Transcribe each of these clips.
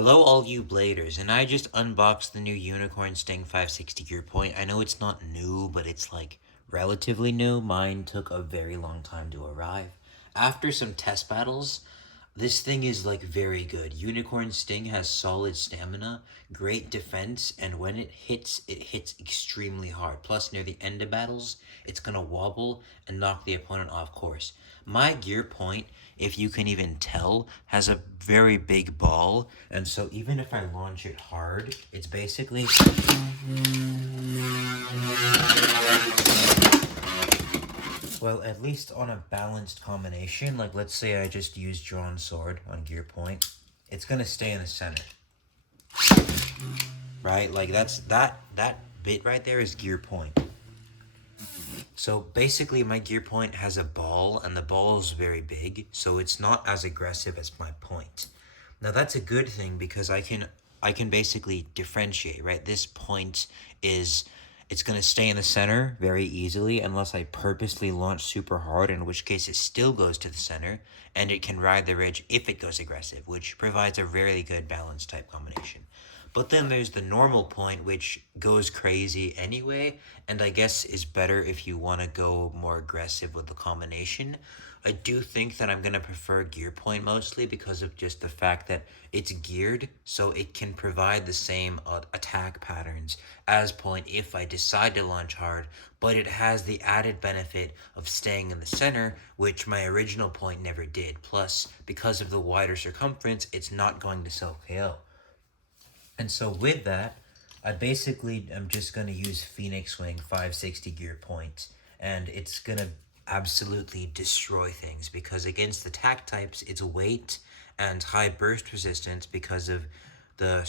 Hello, all you bladers, and I just unboxed the new Unicorn Sting 560 gear point. I know it's not new, but it's like relatively new. Mine took a very long time to arrive. After some test battles, this thing is like very good. Unicorn Sting has solid stamina, great defense, and when it hits extremely hard. Plus, near the end of battles, it's gonna wobble and knock the opponent off course. My gear point, if you can even tell, has a very big ball, and so even if I launch it hard, it's basically well, at least on a balanced combination, like let's say I just use drawn sword on gear point, it's gonna stay in the center. Right? Like that bit right there is gear point. So basically my gear point has a ball and the ball is very big, so it's not as aggressive as my point. Now that's a good thing because I can basically differentiate, right? This point is it's going to stay in the center very easily unless I purposely launch super hard, in which case it still goes to the center, and it can ride the ridge if it goes aggressive, which provides a really good balance type combination. But then there's the normal point, which goes crazy anyway, and I guess is better if you want to go more aggressive with the combination. I do think that I'm going to prefer gear point mostly because of just the fact that it's geared, so it can provide the same attack patterns as point if I decide to launch hard, but it has the added benefit of staying in the center, which my original point never did. Plus, because of the wider circumference, it's not going to self KO. And so with that, I basically am just going to use Phoenix Wing 560 gear point, and it's going to absolutely destroy things because against the attack types, it's weight and high burst resistance because of the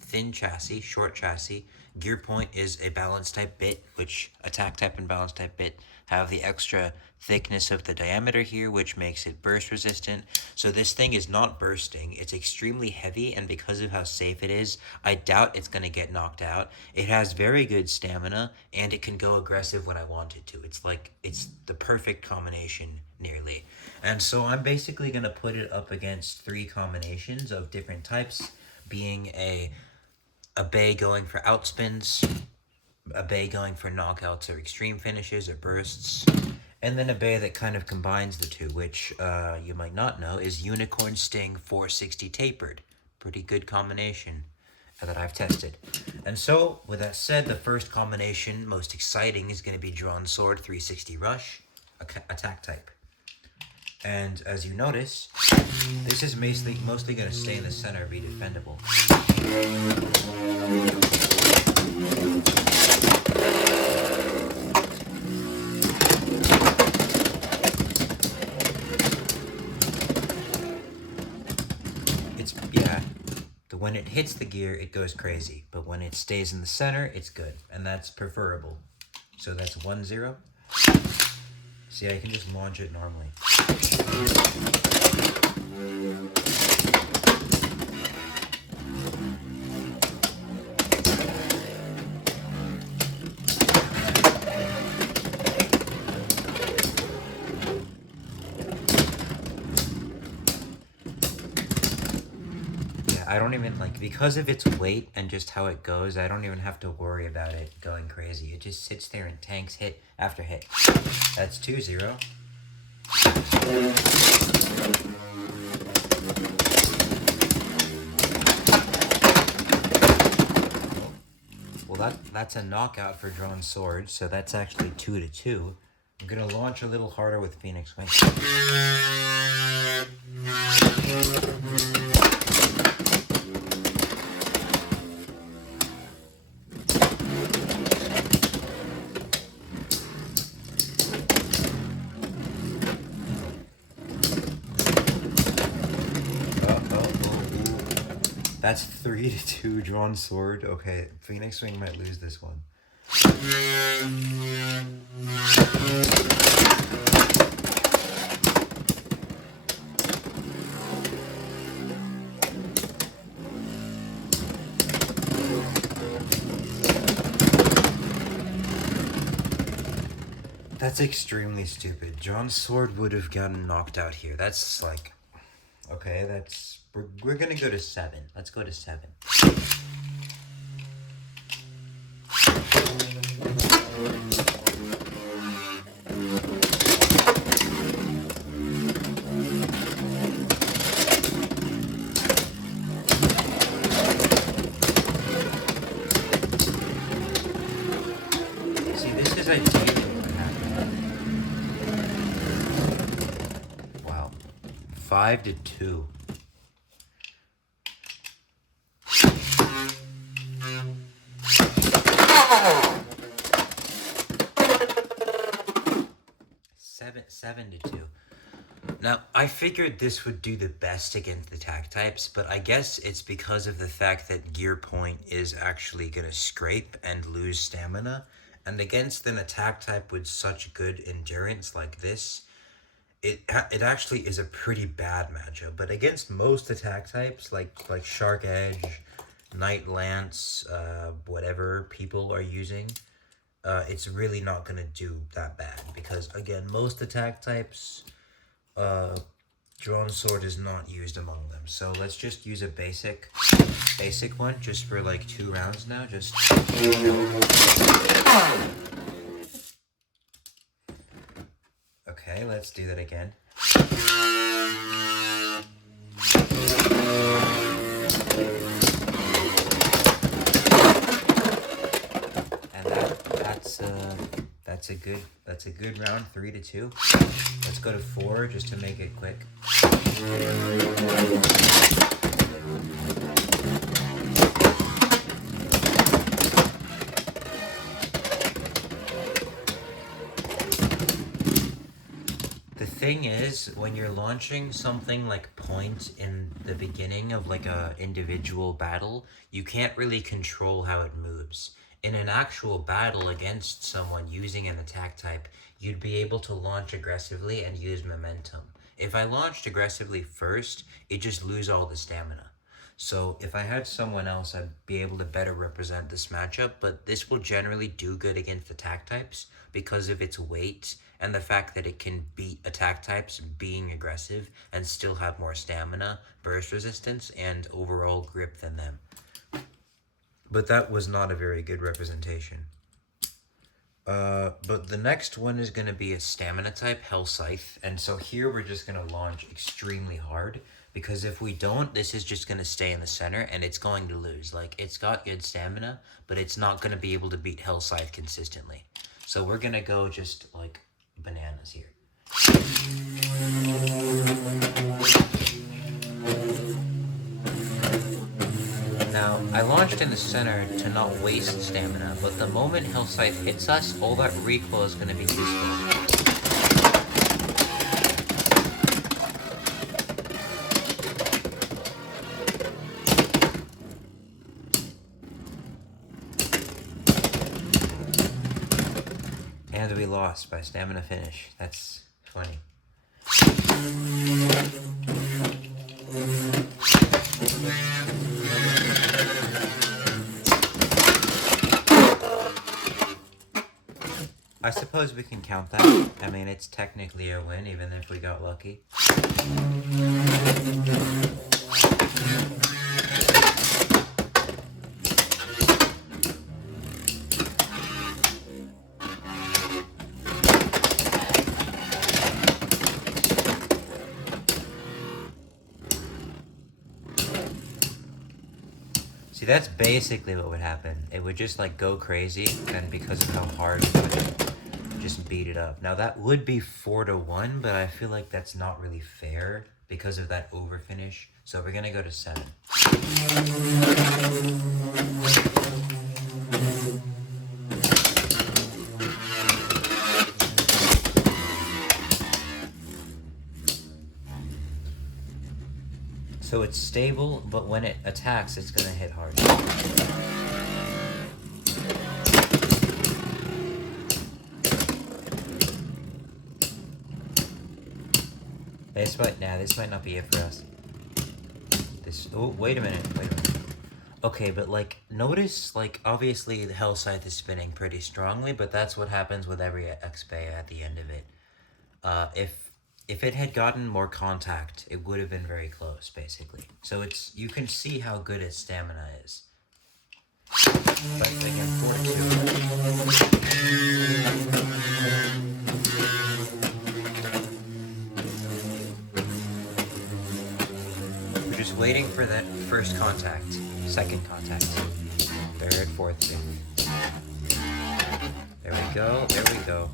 thin chassis, short chassis. Gear point is a balance type bit, which attack type and balance type bit have the extra thickness of the diameter here, which makes it burst resistant. So this thing is not bursting. It's extremely heavy, and because of how safe it is, I doubt it's going to get knocked out. It has very good stamina, and it can go aggressive when I want it to. It's the perfect combination, nearly. And so I'm basically going to put it up against three combinations of different types, being a bay going for outspins, a bay going for knockouts or extreme finishes or bursts, and then a bay that kind of combines the two, which you might not know is Unicorn Sting 460 Tapered. Pretty good combination that I've tested. And so, with that said, the first combination, most exciting, is going to be Drawn Sword 360 Rush, attack type. And as you notice, this is mostly going to stay in the center and be defendable. When it hits the gear, it goes crazy. But when it stays in the center, it's good. And that's preferable. So that's 1-0. See, I can just launch it normally. I don't even, because of its weight and just how it goes, I don't even have to worry about it going crazy. It just sits there and tanks hit after hit. That's 2-0. Well, that's a knockout for Drawn Sword, so that's actually 2-2. I'm going to launch a little harder with Phoenix Wing. That's 3-2 Drawn Sword. Okay, Phoenix Wing might lose this one. That's extremely stupid. Drawn Sword would have gotten knocked out here. That's like Okay, we're gonna go to 7. Let's go to 7. See, this is ideally what happened. Wow. 5-2. Seven to 2. Now, I figured this would do the best against the attack types, but I guess it's because of the fact that Gear Point is actually going to scrape and lose stamina, and against an attack type with such good endurance like this, it actually is a pretty bad matchup. But against most attack types, like Shark Edge, Knight Lance, whatever people are using, it's really not going to do that bad. Because, again, most attack types, drawn sword is not used among them. So let's just use a basic one just for like 2 rounds now. Just okay, let's do that again. And that's a good round. 3-2. Let's go to 4 just to make it quick. The thing is, when you're launching something like Point in the beginning of like a individual battle, you can't really control how it moves. In an actual battle against someone using an attack type, you'd be able to launch aggressively and use momentum. If I launched aggressively first, it just lose all the stamina. So if I had someone else, I'd be able to better represent this matchup, but this will generally do good against attack types because of its weight and the fact that it can beat attack types being aggressive and still have more stamina, burst resistance, and overall grip than them. But that was not a very good representation. But the next one is going to be a stamina type, Hell Scythe. And so here we're just going to launch extremely hard. Because if we don't, this is just going to stay in the center and it's going to lose. Like, it's got good stamina, but it's not going to be able to beat Hell Scythe consistently. So we're going to go just, like, bananas here. Now, I launched in the center to not waste stamina, but the moment Hell Scythe hits us, all that recoil is going to be useful. And we lost by stamina finish. That's funny. I suppose we can count that. I mean, it's technically a win, even if we got lucky. See, that's basically what would happen. It would just, like, go crazy, and because of how hard it would just beat it up. Now, that would be 4-1, but I feel like that's not really fair because of that overfinish. So we're gonna go to 7. So it's stable, but when it attacks, it's gonna hit hard. This might not be it for us. Oh, wait a minute. Okay, but, like, notice, like, obviously the Hell Scythe is spinning pretty strongly, but that's what happens with every XP at the end of it. if it had gotten more contact, it would have been very close, basically. So you can see how good its stamina is. But again, 4-2. We're just waiting for that first contact, second contact, third, fourth, fifth. There we go, there we go.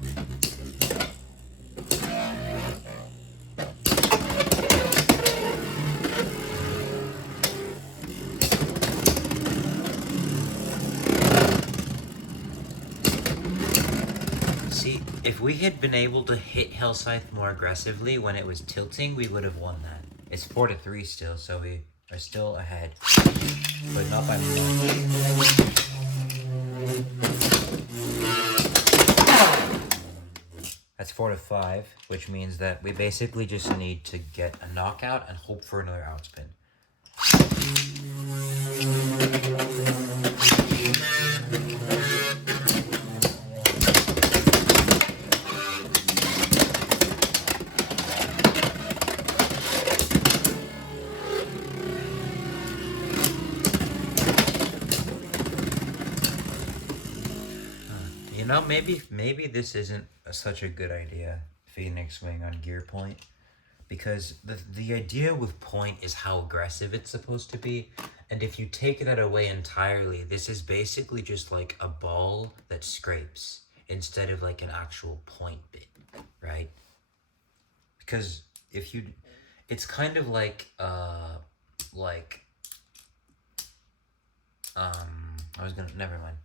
See, if we had been able to hit Hellscythe more aggressively when it was tilting, we would have won that. It's 4-3 still, so we are still ahead. But not by much. That's 4-5, which means that we basically just need to get a knockout and hope for another outspin. You know, maybe this isn't such a good idea, Phoenix Wing on gear point, because the idea with point is how aggressive it's supposed to be, and if you take that away entirely, this is basically just like a ball that scrapes instead of like an actual point bit, right? Because if you, it's kind of like I was gonna, never mind.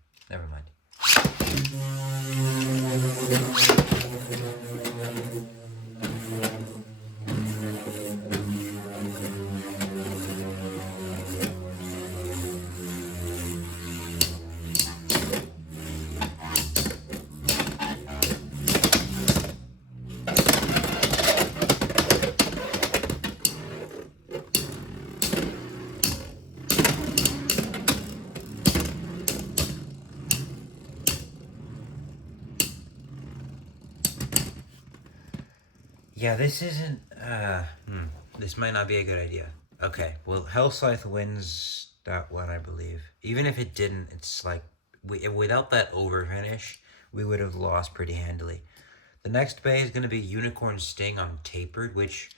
Yeah, this isn't, this might not be a good idea. Okay, well, Hellscythe wins that one, I believe. Even if it didn't, it's like, without that over finish, we would have lost pretty handily. The next bay is going to be Unicorn Sting on Tapered, which,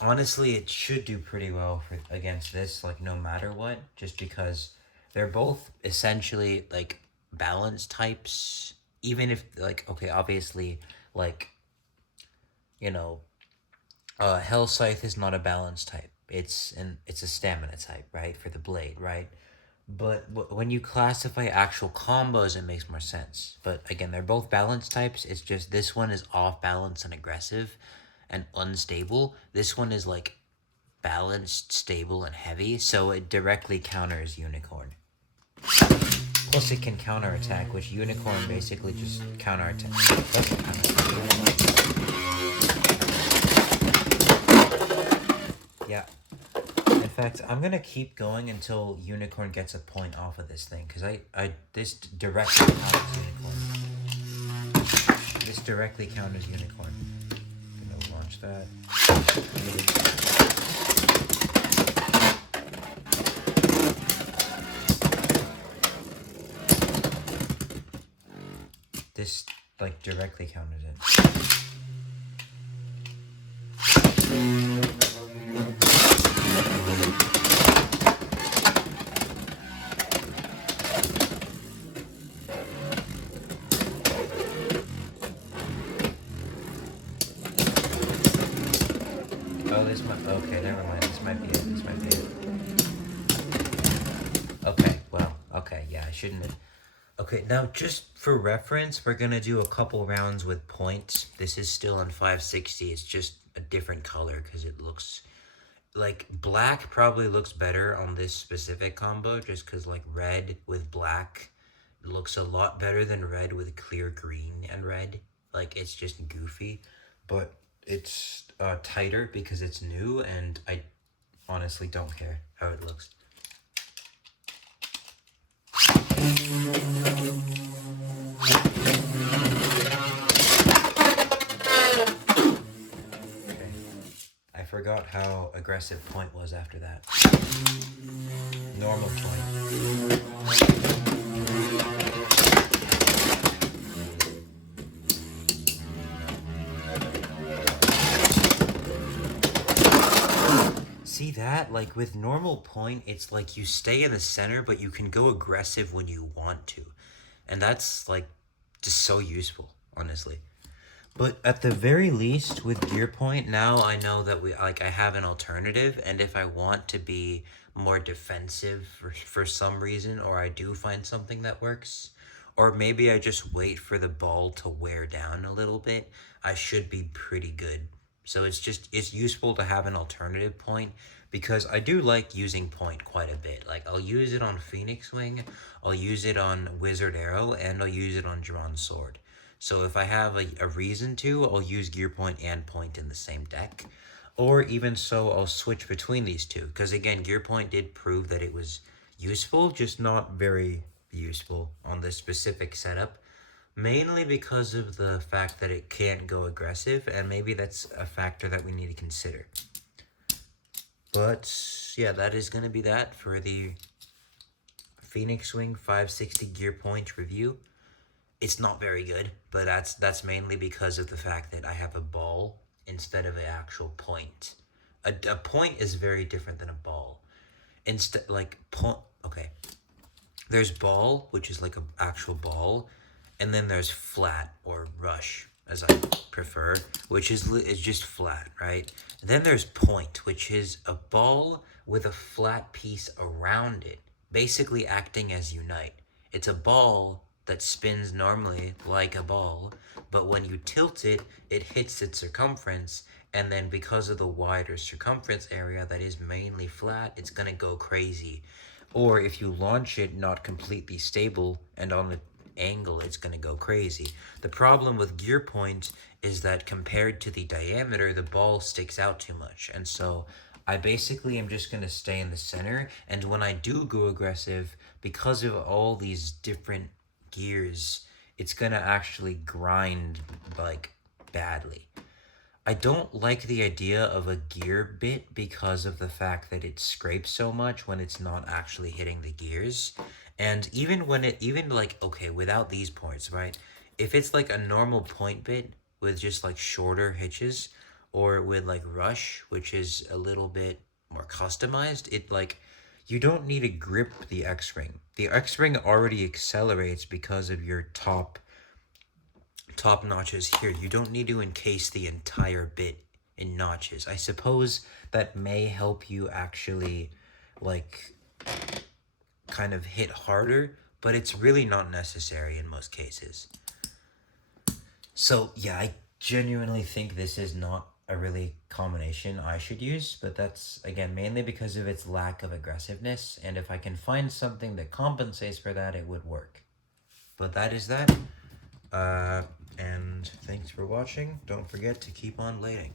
honestly, it should do pretty well against this, like, no matter what, just because they're both essentially, like, balance types, even if, like, okay, obviously, like, you know, Hellscythe is not a balance type. It's a stamina type, right? For the blade, right? But when you classify actual combos, it makes more sense. But again, they're both balance types. It's just this one is off balance and aggressive and unstable. This one is like balanced, stable, and heavy. So it directly counters Unicorn. Plus it can counterattack, which Unicorn basically just counterattacks. Yeah. In fact, I'm gonna keep going until Unicorn gets a point off of this thing, because this directly counters Unicorn. This directly counters Unicorn. I'm gonna launch that. This, like, directly counters it. Okay, never mind. This might be it. Okay, well, okay, yeah, I shouldn't have. Okay, now just for reference, we're gonna do a couple rounds with points. This is still on 560. It's just a different color because it looks like black probably looks better on this specific combo, just because like red with black looks a lot better than red with clear green and red. Like, it's just goofy, but it's tighter because it's new, and I honestly don't care how it looks. forgot how aggressive point was after that. Normal point. See that? Like with normal point, it's like you stay in the center, but you can go aggressive when you want to. And that's like just so useful, honestly. But at the very least, with gear point, now I know that I have an alternative, and if I want to be more defensive for some reason, or I do find something that works, or maybe I just wait for the ball to wear down a little bit, I should be pretty good. So it's useful to have an alternative point, because I do like using point quite a bit. Like I'll use it on Phoenix Wing, I'll use it on Wizard Arrow, and I'll use it on Drawn Sword. So if I have a reason to, I'll use gear point and point in the same deck. Or even so, I'll switch between these two. Because again, gear point did prove that it was useful, just not very useful on this specific setup. Mainly because of the fact that it can't go aggressive, and maybe that's a factor that we need to consider. But yeah, that is going to be that for the Phoenix Wing 560 gear point review. It's not very good, but that's mainly because of the fact that I have a ball instead of an actual point. A point is very different than a ball. Okay. There's ball, which is like an actual ball, and then there's flat or rush, as I prefer, which is just flat, right? And then there's point, which is a ball with a flat piece around it, basically acting as unite. It's a ball that spins normally like a ball, but when you tilt it, it hits its circumference, and then because of the wider circumference area that is mainly flat, it's gonna go crazy. Or if you launch it not completely stable and on an angle, it's gonna go crazy. The problem with gear point is that compared to the diameter, the ball sticks out too much, and so I basically am just gonna stay in the center, and when I do go aggressive, because of all these different gears, it's gonna actually grind like badly. I don't like the idea of a gear bit because of the fact that it scrapes so much when it's not actually hitting the gears. And even when okay, without these points, right? If it's like a normal point bit with just like shorter hitches, or with like rush, which is a little bit more customized, you don't need to grip the X-Ring. The X-Ring already accelerates because of your top notches here. You don't need to encase the entire bit in notches. I suppose that may help you actually, kind of hit harder, but it's really not necessary in most cases. So, yeah, I genuinely think this is not a really combination I should use, but that's again mainly because of its lack of aggressiveness, and if I can find something that compensates for that, it would work. But that is that, and thanks for watching. Don't forget to keep on blading.